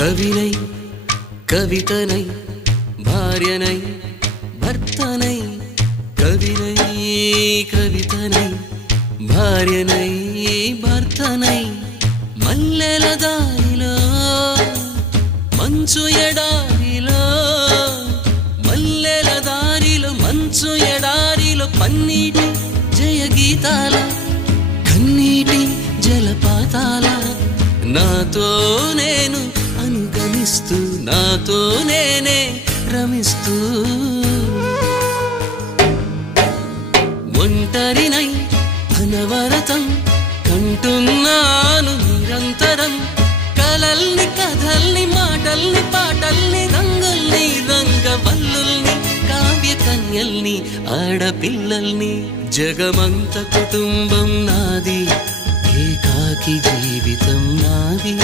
కవినై కవితనై భార్యనై భర్తనై కవినై కవితనై భార్యనై భర్తనై మల్లెల దారిలో మంచు ఎడారిలో మల్లెల దారిలో మంచు ఎడారిలో పన్నీటి జయ గీతాల కన్నీటి జలపాతాల నాతో నేను అనుగమిస్తూ నాతో నేనే రమిస్తూ ఒంటరినై అనవరతం కంటున్నాను నిరంతరం కలల్ని కథల్ని మాటల్ని పాటల్ని రంగుల్ని రంగవల్లుల్ని కావ్య కన్యల్ని ఆడపిల్లల్ని జగమంత కుటుంబం నాది ఏకాకి జీవితం నాది